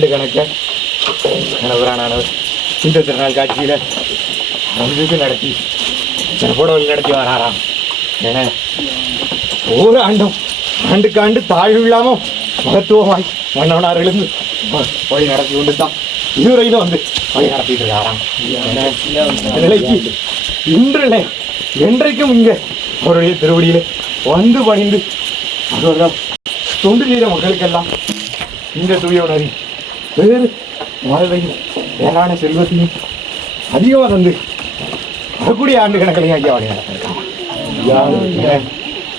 ஆண்டு கணக்க கணவரானவர் இந்த திருநாள் காட்சியில் வந்து நடத்தி போடவில் நடத்தி வராராம். என ஒவ்வொரு ஆண்டும் ஆண்டுக்கு ஆண்டு தாழ்வு இல்லாமல் மகத்துவமாய் மன்னவனார்களுக்கு வழி நடத்தி கொண்டு தான் இதுவரையிலும் வந்து வழி நடத்திட்டு இருக்காராம். நிலைக்கு இன்றில் என்றைக்கும் இங்கே அவருடைய திருவடியில் வந்து பணிந்து அவரோட தொண்டு செய்த மக்களுக்கெல்லாம் இந்த தூய உணரி வேறு வாழ்வையும் வேளாண் செல்வத்தையும் அதிகமாக தந்து வரக்கூடிய ஆண்டு கணக்கிலையும் ஐயா வழி நடத்திருக்காங்க.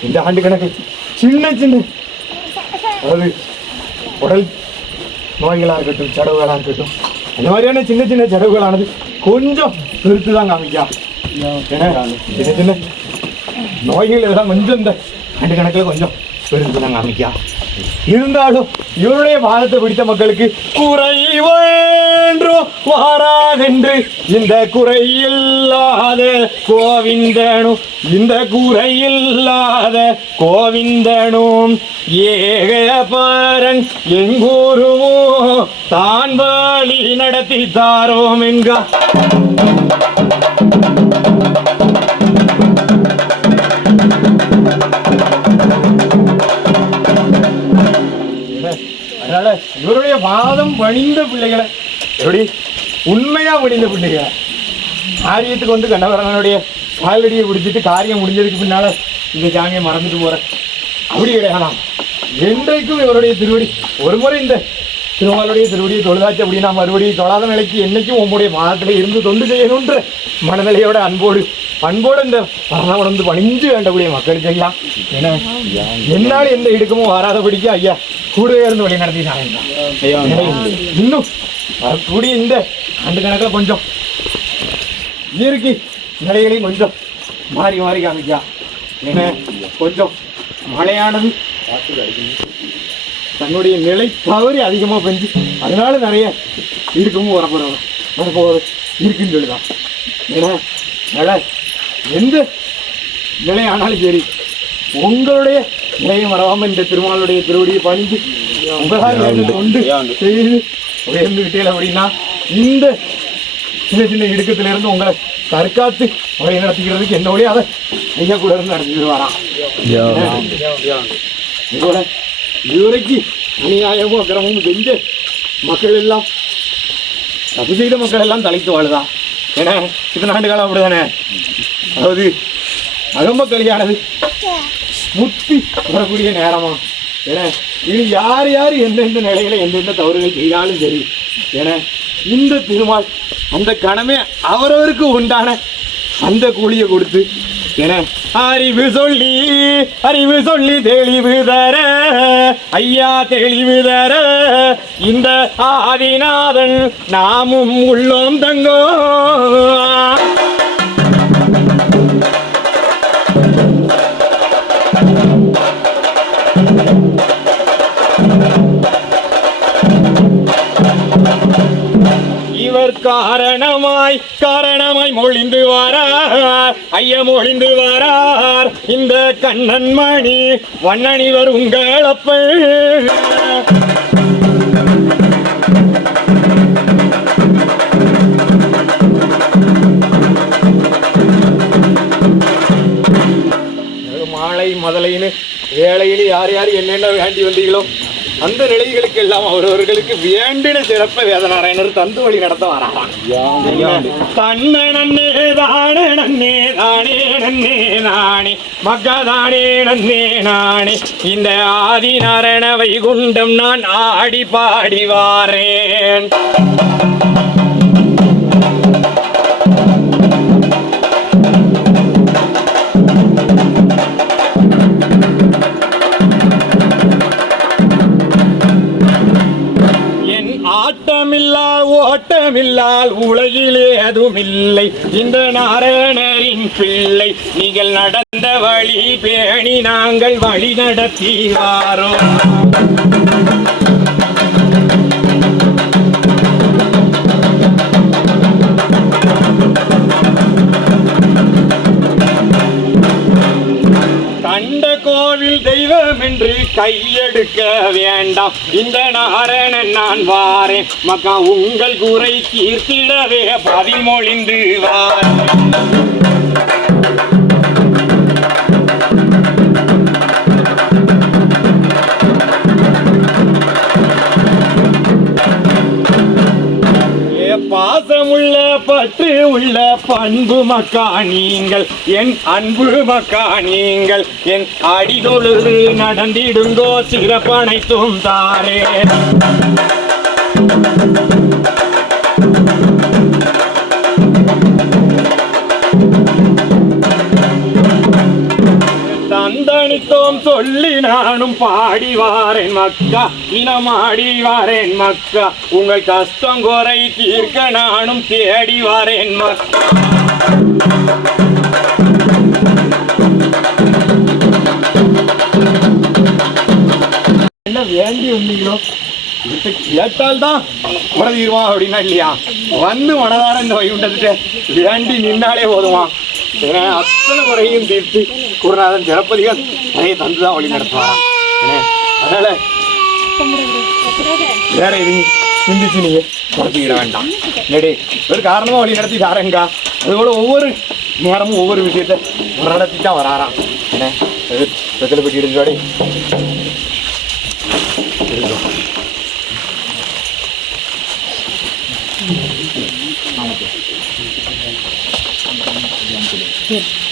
இந்த ஆண்டு கணக்கில் சின்ன சின்ன அதாவது உடல் நோய்களாக இருக்கட்டும், சடவுகளாக இருக்கட்டும், அந்த மாதிரியான சின்ன சின்ன சடவுகளானது கொஞ்சம் நிறுத்து தான் காமிக்கா. ஏன்னா சின்ன சின்ன நோய்கள் எல்லாம் கொஞ்சம் இந்த ஆண்டு கணக்கில் கொஞ்சம் பெருத்து தான் காமிக்கா. இருந்தாலும் இவருடைய பாதத்தை பிடித்த மக்களுக்கு குறைவென்று வாராதென்று இந்த குறையில்லாத கோவிந்தனும் இந்த குறையில்லாத கோவிந்தனும் ஏகபரன் எங்கூருவோ தான் வழி நடத்தி தாரோம் என்க. அதனால இவருடைய பாதம் பணிந்த பிள்ளைகளை எப்படி உண்மையா பணிந்த பிள்ளைகளை காரியத்துக்கு வந்து கண்ணவரனுடைய கால்வடியை பிடிச்சிட்டு காரியம் முடிஞ்சதுக்கு பின்னால இந்த சாமியை மறந்துட்டு போற அப்படி கிடையாதாம். என்றைக்கும் இவருடைய திருவடி ஒரு முறை இந்த திருமாலுடைய திருவடியை தொழுதாச்சு அப்படின்னா மறுபடியும் தொழாத நிலைக்கு என்னைக்கும் உங்களுடைய பாதத்தில் இருந்து தொண்டு செய்யணுன்ற மனநிலையோட அன்போடு இந்த பரணம் வந்து பணிஞ்சு வேண்டக்கூடிய மக்களுக்கு எல்லாம் ஏன்னா என்னால் எந்த இடுக்கமும் வராதபடிக்கு ஐயா கூடவே இருந்து வழி நடத்தினாங்க. இன்னும் வரக்கூடிய இந்த ஆண்டு கணக்கில் கொஞ்சம் இயற்கை நிலைகளையும் கொஞ்சம் மாறி மாறி காமிக்கா. ஏன்னா கொஞ்சம் மழையானது தன்னுடைய நிலை தவறி அதிகமாக பெஞ்சு அதனால நிறைய இடுக்கமும் வரப்போகிறது இருக்குன்னு சொல்லுதான். ஏன்னா மழை எந்த நிலையானாலும் சரி உங்களுடைய நிலையம் வராமல் இந்த திருமாலுடைய திருவடியை பணிந்து உங்களால் கொண்டு செய்து உயர்ந்துகிட்டே அப்படின்னா இந்த சின்ன சின்ன இடுக்கத்திலிருந்து உங்களை தற்காத்து வழி நடத்திக்கிறதுக்கு என்ன வழியாக அதை ஐயா கூட இருந்து நடத்திட்டு வரான். இதோட இதுவரைக்கு அநியாயமும் அக்கிரமும் செஞ்ச மக்கள் எல்லாம் தப்பு செய்த மக்கள் எல்லாம் தலைத்து வாழுதான். ஏன்னா இத்தனை ஆண்டு காலம் அப்படிதானே. அதாவது அகம்ப கல்யாணது முத்தி வரக்கூடிய நேரமா. ஏன்னா இது யார் யார் எந்தெந்த நிலையில எந்தெந்த தவறுகள் செய்தாலும் சரி, ஏன்னா இந்த திருமால் அந்த கணமே அவரவருக்கு உண்டான அந்த கூலியை கொடுத்து என அறிவு சொல்லி தெளிவு தர ஐயா தெளிவு தர இந்த ஆதிநாதன் நாமும் உள்ளோம் தங்கோ. இவர் காரணமாய் மொழிந்து வாரார் ஐயா மொழிந்து வாரார் இந்த கண்ணன்மணி வண்ணனிவர் உங்களப்ப. மாலை முதலைன்னு வேலையில யார் யார் என்னென்ன வேண்டி வந்தீங்களோ அந்த நிலைகளுக்கு எல்லாம் அவரவர்களுக்கு வேண்டின சிறப்ப வேதநாராயணர் தந்து வழி நடத்த வரான். தன்னை நன்னே தானே நன்னே தானே நன்னே நானே மக்கதானே நன்னே நானே இந்த ஆதிநாராயண வைகுண்டம் நான் ஆடி பாடி வாரேன். ஓட்டமில்லால் உலகிலே அதுமில்லை இந்த நாராயணரின் பிள்ளை நீங்கள் நடந்த வழி பேணி நாங்கள் வழி நடத்தி வாரோம். கண்ட கோவில் தெய்வம் என்று கையெடுக்க வேண்டாம், இந்த நாரணன் நான் வாரேன் மக்கா, உங்கள் குறை தீர்த்திடவே பதிமொழிந்து வாரேன். பாசமுள்ள பற்று உள்ள பண்பு மக்கா நீங்கள், என் அன்பு மக்கா நீங்கள், என் அடிதொழுது நடந்திடுங்கோ சிறப்பனைத்தும் தாரே. தந்தனித்தோம் சொல்லி நானும் பாடி வாரேன் மக்கா, இனமாடி வாரேன் மக்கா, உங்கள் கஷ்டம் குறை தீர்க்க நானும் தேடி வாரேன் மக்கா. என்ன வேண்டி வந்தீங்களோ கேட்டால் தான் குறைதீருவான் அப்படின்னா இல்லையா, வந்து மனதார இந்த வைகுண்டத்துட்டு வேண்டி நின்னாலே போதுவான். அத்தனை குறையும் தீர்த்து குருநாதன் திரப்பதிகள் நிறைய தந்துதான் வழி நடத்துவாராம். அதனால வேற எதுவும் சிந்திச்சு நீங்க குறைச்சிக்கிட வேண்டாம். நெடே ஒரு காரணமா வழி நடத்தி தாரங்கா. அதுபோல ஒவ்வொரு நேரமும் ஒவ்வொரு விஷயத்த நடத்தி தான் வராராம். என்ன வெத்தலை பெட்டி எடுக்கோடே Yes.